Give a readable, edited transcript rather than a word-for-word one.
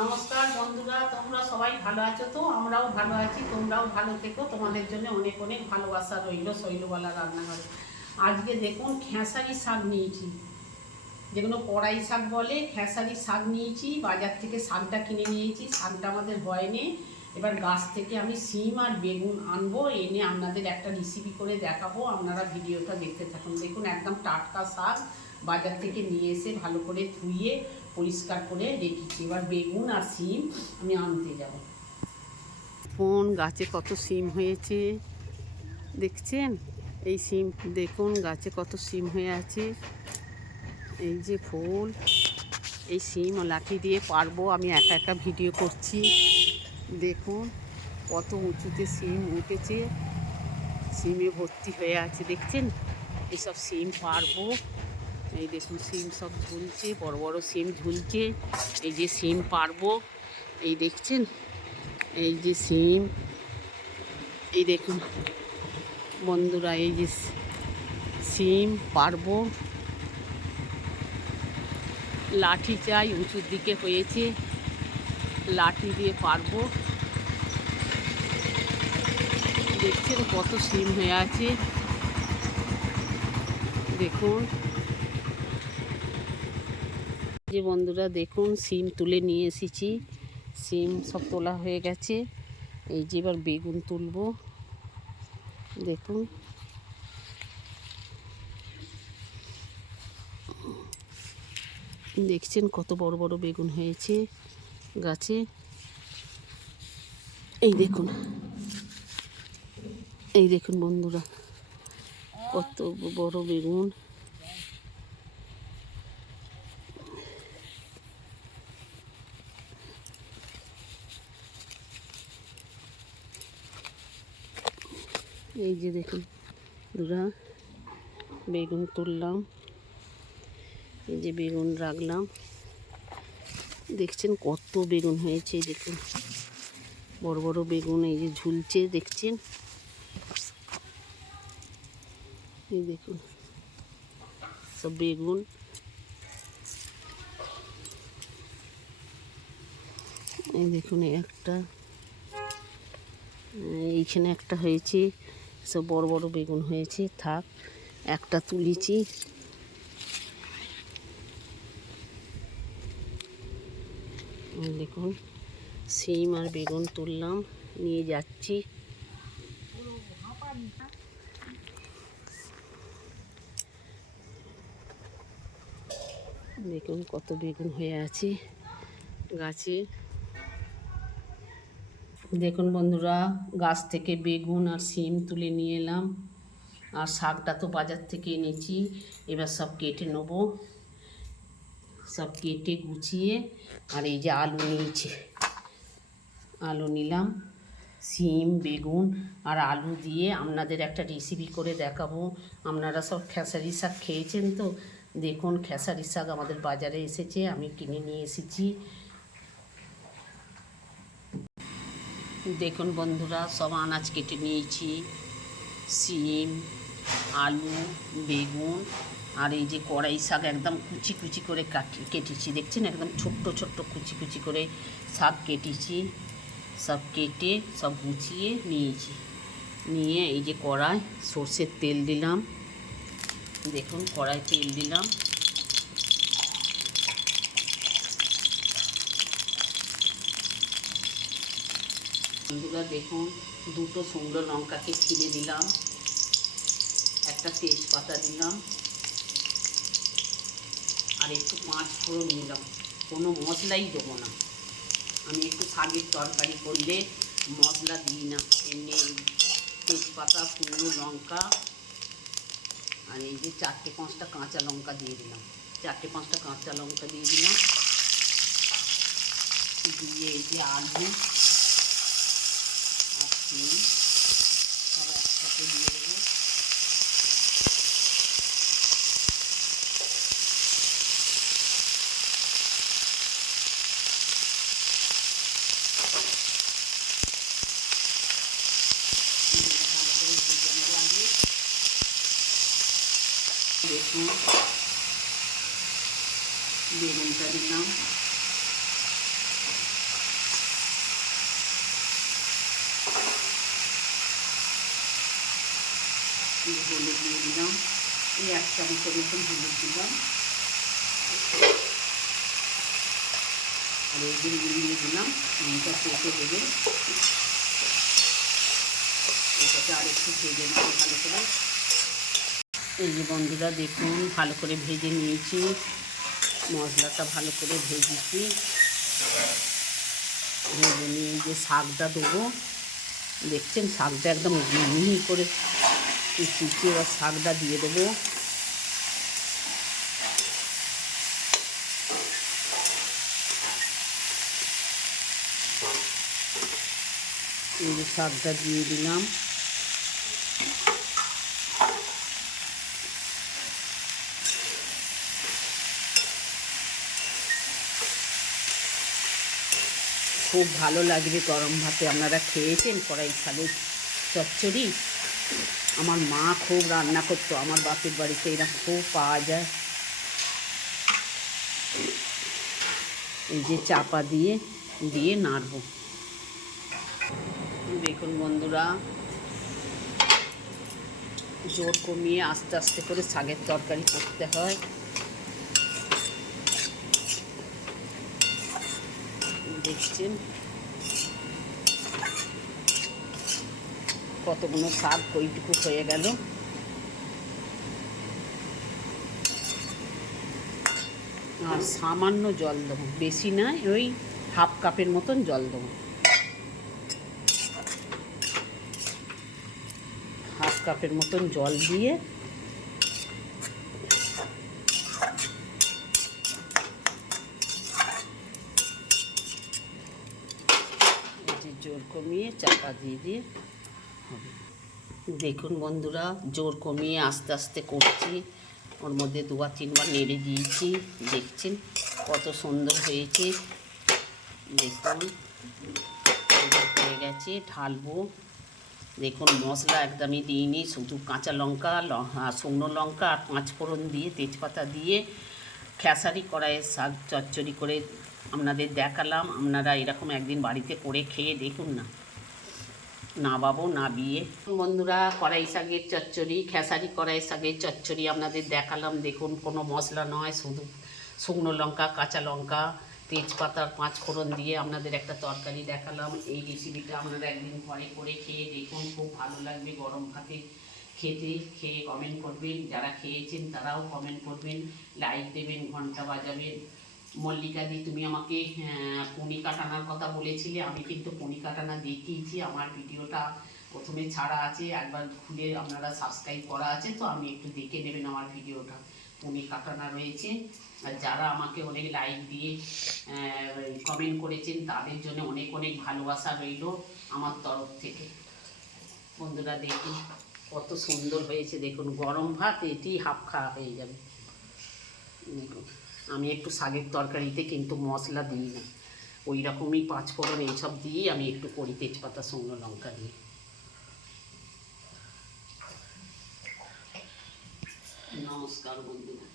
নমস্কার বন্ধুরা, তোমরা সবাই ভালো আছো তো? আমরাও ভালো আছি, তোমরাও ভালো থেকো। তোমাদের জন্য অনেক অনেক ভালোবাসা রইল শৈলবালা রান্নাঘরে। আজকে দেখুন খেসারি শাক নিয়েছি, যেগুলো কড়াই শাক বলে, খেসারি শাক নিয়েছি। বাজার থেকে শাকটা কিনে নিয়েছি, শাকটা আমাদের হয়নি। এবার গাছ থেকে আমি সিম আর বেগুন আনবো, এনে আপনাদের একটা রেসিপি করে দেখাবো। আপনারা ভিডিওটা দেখতে থাকুন। দেখুন একদম টাটকা শাক, বাজার থেকে নিয়ে এসে ভালো করে ধুয়ে পরিষ্কার করে রেখেছি। এবার বেগুন আর সিম আমি আনতে যাব। কোন গাছে কত সিম হয়েছে দেখছেন? এই সিম দেখুন, গাছে কত সিম হয়ে আছে। এই যে ফুল, এই সিম লাঠি দিয়ে পারবো। আমি একা একা ভিডিও করছি। দেখুন কত উঁচুতে সিম উঠেছে, সিমে ভর্তি হয়ে আছে। দেখছেন, এইসব সিম পারবো। এই দেখুন সিম সব ঝুলছে, বড় বড় সিম ঝুলছে। এই যে সিম পারবো, এই দেখছেন, এই যে সিম। এই দেখুন বন্ধুরা, এই যে সিম পারবো। লাঠি চাই, উঁচুর দিকে হয়েছে, লাঠি দিয়ে পারবো। দেখছেন কত সিম হয়ে আছে, দেখুন। যে বন্ধুরা দেখুন, সিম তুলে নিয়ে এসেছি। সিম সব তোলা হয়ে গেছে। এই যে এবার বেগুন তুলবো। দেখুন দেখছেন কত বড় বড় বেগুন হয়েছে গাছে। এই দেখুন, এই দেখুন বন্ধুরা কত বড় বেগুন। এই যে দেখুন বন্ধুরা, বেগুন তুললাম। এই যে বেগুন রাখলাম। দেখছেন কত বেগুন হয়েছে, দেখুন বড় বড় বেগুন এই যে ঝুলছে, দেখছেন। এই দেখুন সব বেগুন। এই দেখুন একটা, এইখানে একটা হয়েছে। সব বড় বড় বেগুন হয়েছে, থাক একটা তুলেছি। দেখুন সিম আর বেগুন তুললাম, নিয়ে যাচ্ছি। দেখুন কত বেগুন হয়ে আছে গাছে। দেখুন বন্ধুরা, গাছ থেকে বেগুন আর সিম তুলে নিয়ে এলাম। আর শাকটা তো বাজার থেকে এনেছি। এবার সব কেটে নেব, সব কেটে গুছিয়ে। আর এই যে আলু নিয়েছি, আলু নিলাম। সিম বেগুন আর আলু দিয়ে আপনাদের একটা রেসিপি করে দেখাবো। আপনারা সব খেসারি শাক খেয়েছেন তো? দেখুন খেসারি শাক আমাদের বাজারে এসেছে, আমি কিনে নিয়ে এসেছি। দেখুন বন্ধুরা, সব আনাজ কেটে নিয়েছি। সিম, আলু, বেগুন আর এই যে কড়াই শাক একদম কুচি কুচি করে কেটেছি। দেখছেন একদম ছোট্ট ছোট্ট কুচি কুচি করে শাক কেটেছি। সব কেটে সব গুছিয়ে নিয়েছি। নিয়ে এই যে কড়াই সর্ষের তেল দিলাম। দেখুন কড়াই তেল দিলাম। বন্ধুরা দেখুন, দুটো শুকনো লঙ্কাকে ছিঁড়ে দিলাম, একটা তেজপাতা দিলাম, আর একটু 5 ফোড়ন দিলাম। কোনো মশলাই দেবো না, আমি একটু শাকের তরকারি করলে মশলা দিই না। এমনি তেজপাতা, শুকনো লঙ্কা আর এই যে 4-5টা কাঁচা লঙ্কা দিয়ে দিলাম। 4-5টা কাঁচা লঙ্কা দিয়ে দিলাম। দিয়ে এই যে আলু আর সিম সব একসাথে দিয়ে দেবো। দেখুন বেগুনটা দিলাম, হলুদ দিয়ে দিলাম, এই 1 চামচের মতন হলুদ দিলাম, আর এই দিয়ে দিলাম নুনটা চেপে দেবে, এটাকে আর একটু ভেজে নেবো ভালো করে। এই যে বন্ধুরা দেখুন ভালো করে ভেজে নিয়েছি, মশলাটা ভালো করে ভেজেছি, ভেজে নিয়ে যে শাকটা দেবো, দেখছেন শাকটা একদম মিহি করে কুচিয়ে এবার শাকটা দিয়ে দেবো। এই যে শাকটা দিয়ে দিলাম, খুব ভালো লাগবে গরম ভাতে। আপনারা খেয়েছেন কড়াই শাকের চচ্চড়ি? আমার মা খুব রান্না করতো, আমার বাপের বাড়িতে এরা খুব পাওয়া যায়। এই যে চাপা দিয়ে দিয়ে নাড়ব। দেখুন বন্ধুরা, জোর কমিয়ে আস্তে আস্তে করে শাকের তরকারি করতে হয়। দেখছেন কতগুলো শাক কইটুকু হয়ে গেল। আর সামান্য জল দেবো, বেশি না, ওই 1/2 কাপের মতন জল দেবো, 1/2 কাপের মতন জল দিয়ে জোর কমিয়ে চাপা দিয়ে হবে। দেখুন বন্ধুরা, জোর কমিয়ে আস্তে আস্তে করছি, ওর মধ্যে 2-3 বার নেড়ে দিয়েছি, দেখছেন কত সুন্দর হয়েছে। দেখুন হয়ে গেছে, ঢালবো। দেখুন মশলা একদমই দিইনি, শুধু কাঁচা লঙ্কা, শুকনো লঙ্কা আর 5 ফোড়ন দিয়ে তেজপাতা দিয়ে খেসারি কড়াইয়ে শাক চচ্চড়ি করে আপনাদের দেখালাম। আপনারা এরকম একদিন বাড়িতে করে খেয়ে দেখুন না, না বাবু না বিয়ে। বন্ধুরা, কড়াই শাকের চচ্চড়ি, খেসারি কড়াই শাকের চচ্চড়ি আপনাদের দেখালাম। দেখুন কোনো মশলা নয়, শুধু শুকনো লঙ্কা, কাঁচা লঙ্কা, তেজপাতার 5 ফোড়ন দিয়ে আপনাদের একটা তরকারি দেখালাম। এই রেসিপিটা আপনারা একদিন ঘরে করে খেয়ে দেখুন, খুব ভালো লাগবে গরম ভাতে খেতে। খেয়ে কমেন্ট করবেন, যারা খেয়েছেন তারাও কমেন্ট করবেন, লাইক দেবেন, ঘন্টা বাজাবেন। মল্লিকা দি, তুমি আমাকে পনি কাটানোর কথা বলেছিলে, আমি কিন্তু পনি কাটানা দেখিয়েছি। আমার ভিডিওটা প্রথমে ছাড়া আছে, একবার খুলে আপনারা সাবস্ক্রাইব করা আছে, তো আমি একটু দেখে নেবেন আমার ভিডিওটা, পনি কাটানা রয়েছে। আর যারা আমাকে অনেক লাইক দিয়ে কমেন্ট করেছেন তাদের জন্য অনেক অনেক ভালোবাসা রইল আমার তরফ থেকে। বন্ধুরা দেখুন কত সুন্দর হয়েছে, দেখুন গরম ভাত এটি 1/2 খাওয়া হয়ে যাবে। দেখুন আমি একটু শাকের তরকারিতে কিন্তু মশলা দিই না, ওই রকমই 5 ফোড়ন এইসব দিয়েই আমি একটু করি, তেজপাতা শুকনো লঙ্কা দিয়ে। নমস্কার বন্ধুরা।